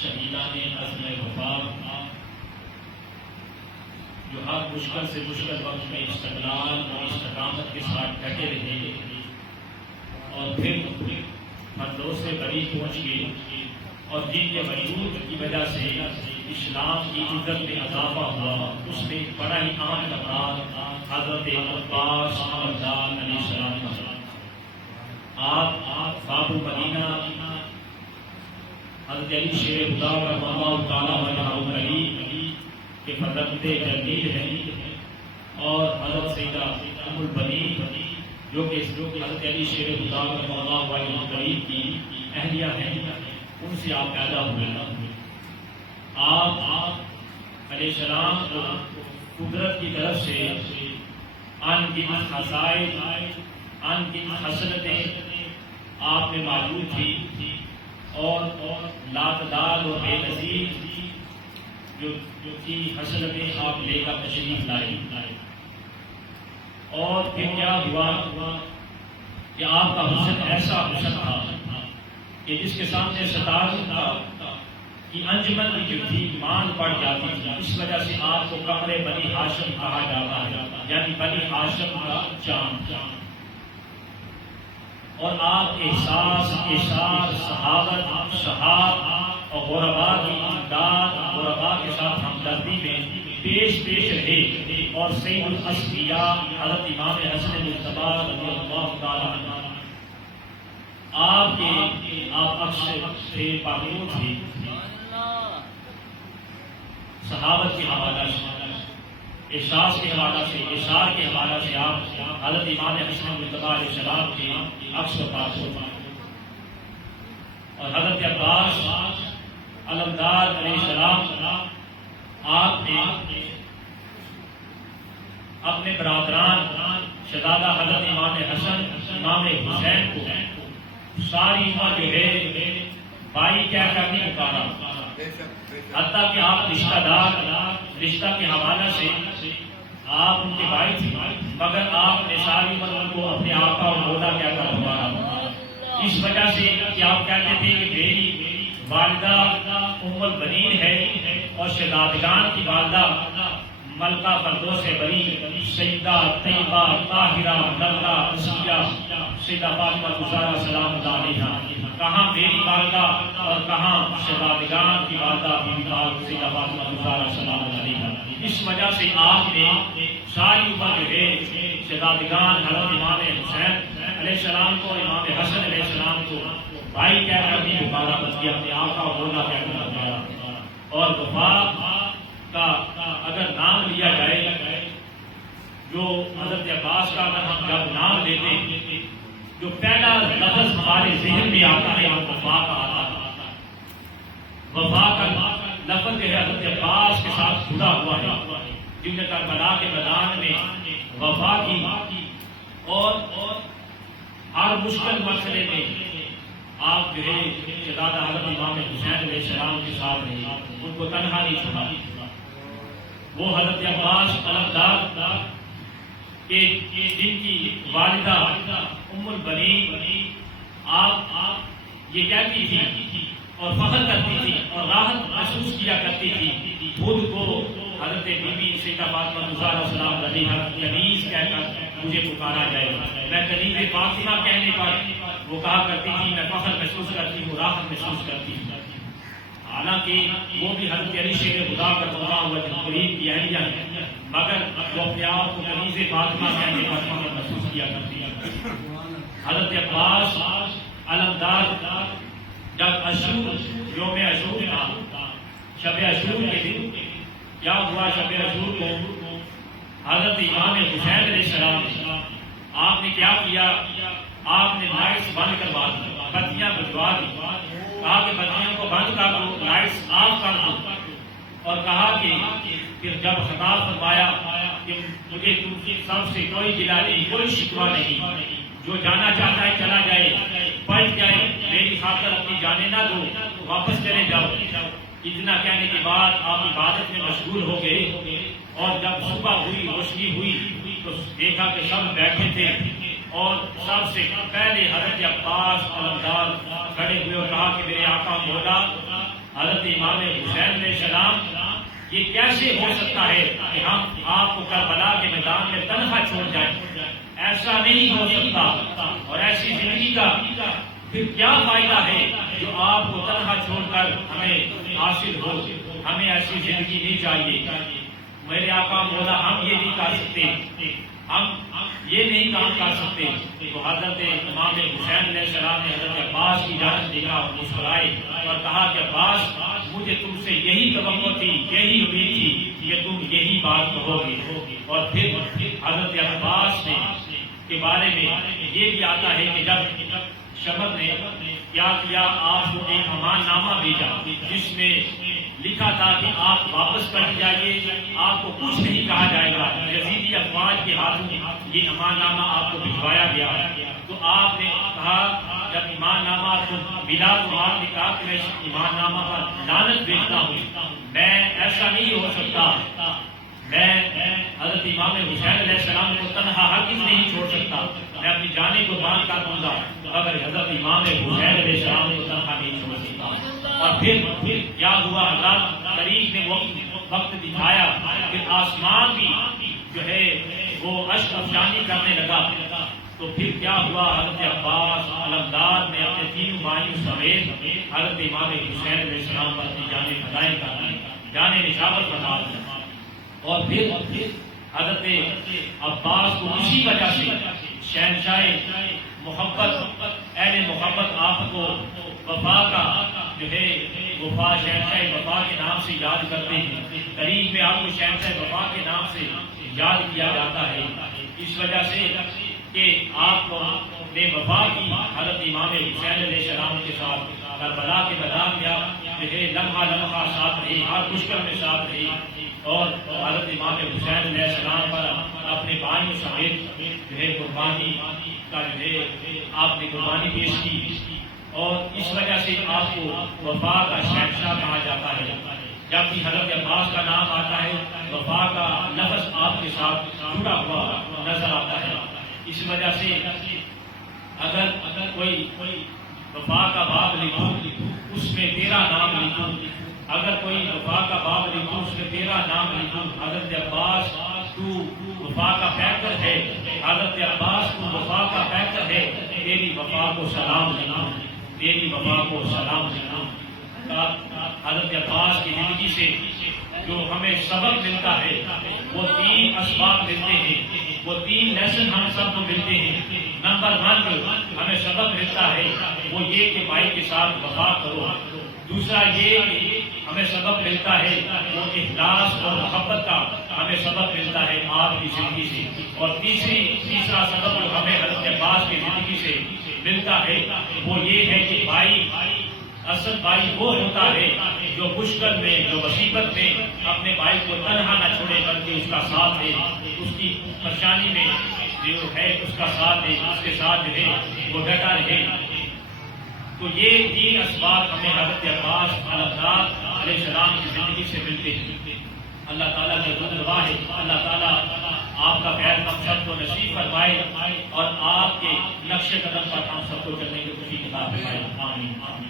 شہیدان عزم وفا جو ہر مشکل سے مشکل وقت میں استقلال اور استقامت کے ساتھ ڈٹے رہے اور پھر فردوس بری پہنچ گئے اور جن کے وجود کی وجہ سے اسلام کی عزت میں اضافہ ہوا، اس میں بڑا ہی اہم کردار حضرت عباس علمدار علیہ السلام کا۔ آپ باب مدینہ حضرت علی شیر خدا رحمہ اللہ تعالیٰ وجہہ کریم کے فرزند جلیل ہیں اور حضرت سیدہ ام البنین جو کہ حضرت علی شیر خدا رحمہ اللہ وجہہ کریم کی اہلیہ ہیں، ان سے آپ پیدا ہوئے۔ آپ علیہ السلام کو قدرت کی طرف سے ان گنت خصائص، ان گنت خصلتیں آپ میں موجود تھی اور لاتعداد اور بے نظیر جو کی خصلتیں آپ لے کر تشریف لائے۔ اور پھر کیا ہوا کہ آپ کا حسن ایسا حسن تھا کہ جس کے سامنے ستاروں کی انجمن کی جو تھی مان پڑ جاتی تھی، اس وجہ سے آپ کو قمر بنی ہاشم کہا جاتا ہے، یعنی بنی ہاشم کا چاند۔ اور آپ احساس، اشار، صحابت، شہاد اور غرباء کی امداد، غرباء کے ساتھ ہمدردی میں پیش رہے اور سید الاسقیاء حضرت امام حسن مجتبی رضی اللہ تعالیٰ عنہ آپ اکثر سے پاکیز تھے صحابت کے حوالہ سے، احساس کے حوالہ سے، اشار کے حوالہ سے آپ حضرت امام حسن مجتبی علیہ السلام کے عکس و پاکیز تھے۔ اور حضرت عباس علمدار علیہ السلام آپ نے اپنے برادران شہزادہ حضرت امام حسن، امام حسین کو ساری عمر جو ہے بھائی کیا کرنے پکارا، حتیٰ کہ آپ رشتہ کے حوالہ سے آپ ان کے بھائی تھے، مگر آپ نے ساری عمر ان کو اپنے آقا اور مولا کیا کر پکارا، اس وجہ سے کہ آپ کہتے تھے کہ میری والدہ ام البنین ہے اور شہزادگان کی والدہ ملکہ فردوس بری سیدہ طیبہ طاہرہ نغہ عصیہ سیدہ فاطمہ الزہرا سلام اللہ علیہا، کہاں میری والدہ اور کہاں شہزادگان کی والدہ بی بی سیدہ فاطمہ الزہرا سلام اللہ علیہا۔ اس وجہ سے آپ نے ساری عمر جو ہے شہزادگان حضرت امام حسین علیہ السلام کو، امام حسن علیہ السلام کو بھائی کہہ کر بھی پکارا، بلکہ اپنے آقا اور مولا کہہ کر پکارا۔ اور وفا کا اگر نام لیا جائے، جو حضرت عباس کا اگر ہم جب نام لیتے ہیں، جو پہلا لفظ ہمارے ذہن میں آتا ہے وہ وفا کا آتا ہے۔ وفا کا لفظ جو ہے حضرت عباس کے ساتھ جڑا ہوا ہے، جن نے کربلا کے میدان میں وفا کی اور ہر مشکل مسئلے میں آپ جو ہے شہزادہ حضرت امام حسین علیہ السلام کے ساتھ رہے، ان کو تنہا نہیں چھوڑا۔ وہ حضرت عباس علمدار کہ جن کی والدہ ام البنین آپ یہ کہتی تھی اور فخر کرتی تھی اور راحت محسوس کیا کرتی تھی خود کو حضرت بی بی سیدہ فاطمہ الزہرا سلام علیہا کنیز کہہ کر مجھے پکارا جائے، میں کنیز فاطمہ کہنے پر وہ کہا کرتی تھی میں فخر محسوس کرتی ہوں، راحت محسوس کرتی ہوں۔ حالانکہ وہ بھی حضرت علی شیر خدا کا اللہ وجہ کریم کی اہلیہ ہے، مگر وہ اپنے آپ کو کنیز فاطمہ کہنے پر فخر محسوس کیا کرتی ہے۔ حضرت عباس علمدار جب یوم عاشور تھا، شب عاشور کے دن کیا ہوا، شب عاشور کو حضرت امام حسین علیہ السلام آپ نے کیا کیا، آپ نے لائٹس بند کروا دی، بتیاں بجھوا دی، کہا کہ بتیوں کو بند کر دو، لائٹس آف کر دو، اور کہا کہ پھر جب خطاب فرمایا کہ مجھے تم سب سے کوئی گلہ نہیں، کوئی شکوہ نہیں، جو جانا چاہتا ہے چلا جائے، بچ جائے، میری خاطر اپنی جانیں نہ دو، واپس چلے جاؤ۔ اتنا کہنے کے بعد آپ عبادت میں مشغول ہو گئے، اور جب صبح ہوئی، روشنی ہوئی تو دیکھا کہ سب بیٹھے تھے، اور سب سے پہلے حضرت عباس علمدار کھڑے ہوئے اور کہا کہ میرے آقا مولا حضرت امام حسین علیہ السلام یہ کیسے ہو سکتا ہے کہ ہم آپ کو کربلا کے میدان میں تنہا چھوڑ جائیں؟ ایسا نہیں ہو سکتا، اور ایسی زندگی کا پھر کیا فائدہ ہے جو آپ کو تنہا چھوڑ کر ہمیں حاصل ہو؟ ہمیں ایسی زندگی نہیں چاہیے۔ میرے آقا مولا ہم یہ نہیں کر سکتے، ہم یہ نہیں کام کر سکتے۔ تو حضرت امام حسین علیہ السلام نے حضرت عباس کی جانب دیکھا اور مسکرائے اور کہا کہ عباس، مجھے تم سے یہی توقع تھی، یہی امید تھی کہ تم یہی بات کہو گے۔ اور پھر حضرت عباس نے کے بارے میں یہ بھی آتا ہے کہ جب شبر نے کیا کیا، آپ کو ایک امان نامہ بھیجا جس میں لکھا تھا کہ آپ واپس کر جائیے، آپ کو کچھ نہیں کہا جائے گا۔ یزیدی افواج کے ہاتھوں یہ امان نامہ آپ کو بھجوایا گیا۔ تو آپ نے کہا جب ایمان نامہ تم ملا تو آپ نے کہا کہ میں ایمان نامہ پر لعنت بھیجتا ہوں، میں ایسا نہیں ہو سکتا، میں حضرت امام حسین علیہ السلام کو تنہا ہرگز نہیں چھوڑ سکتا، میں اپنی جانیں قربان کر دوں گا اگر حضرت امام حسین علیہ السلام کو تنہا نہیں چھوڑ سکتا۔ اور پھر کیا ہوا، حضرت تاریخ نے وقت دکھایا کہ آسمان بھی جو ہے وہ اشک افشانی کرنے لگا۔ تو پھر کیا ہوا، حضرت عباس علمدار نے اپنے تینوں بھائیوں سمیت حضرت امام حسین علیہ السلام پر اپنی جانیں فدائے کر دی، جانیں نشاور فرما دی۔ اور پھر حضرت عباس کو اسی وجہ سے شہنشاہ محبت، اہل محبت آپ کو وفا کا جو ہے وفا، شہنشاہ وفا کے نام سے یاد کرتے ہیں۔ قریب میں آپ کو شہنشاہ وفا کے نام سے یاد کیا جاتا ہے، اس وجہ سے کہ آپ کو نے وفا کی حضرت امام حسین علیہ السلام کے ساتھ کربلا کے میدان میں جو ہے لمحہ لمحہ ساتھ رہی، ہر مشکل میں ساتھ رہی، اور حضرت امام حسین علیہ السلام پر اپنے بھائیوں سمیت جو ہے قربانی کا جو ہے آپ نے قربانی پیش کی، اور اس وجہ سے آپ کو وفا کا شہنشاہ کہا جاتا ہے۔ جب بھی حضرت عباس کا نام آتا ہے وفا کا لفظ آپ کے ساتھ جڑا ہوا نظر آتا ہے۔ اس وجہ سے اگر کوئی وفا کا باب لکھو اس میں تیرا نام لکھو، اگر کوئی وفا کا باب لکھو اس میں تیرا نام لکھو، حضرت عباس تو وفا کا پیکر ہے، حضرت عباس تو وفا کا پیکر ہے، تیری وفا کو سلام لکھو، تیری وفا کو سلام لکھو۔ حضرت عباس کی زندگی سے جو ہمیں سبق ملتا ہے وہ تین اسباب ملتے ہیں، وہ تین لیسن ہم سب کو ملتے ہیں۔ نمبر 1 جو ہمیں سبق ملتا ہے وہ یہ کہ بھائی کے ساتھ وفا کرو۔ دوسرا یہ کہ ہمیں سبق ملتا ہے وہ اخلاص اور محبت کا ہمیں سبق ملتا ہے آپ کی زندگی سے۔ اور تیسرا سبق جو ہمیں حضرت عباس کی زندگی سے ملتا ہے وہ یہ ہے کہ بھائی، اصل بھائی وہ ہوتا ہے جو مشکل میں، جو مصیبت میں اپنے بھائی کو تنہا نہ چھوڑے بلکہ اس کا ساتھ دے، اس کی پریشانی میں جو ہے اس کا ساتھ دے، اس کے ساتھ جو ہے وہ ڈٹا رہے۔ تو یہ تین اسباب ہمیں حضرت عباس علیہ السلام کی زندگی سے ملتے ہیں۔ اللہ تعالیٰ کے دعا ہے اللہ تعالیٰ آپ کا خیر ہم سب کو نصیب فرمائے اور آپ کے نقش قدم پر ہم سب کو چلنے کی خوشی عطا فرمائے۔ آمین۔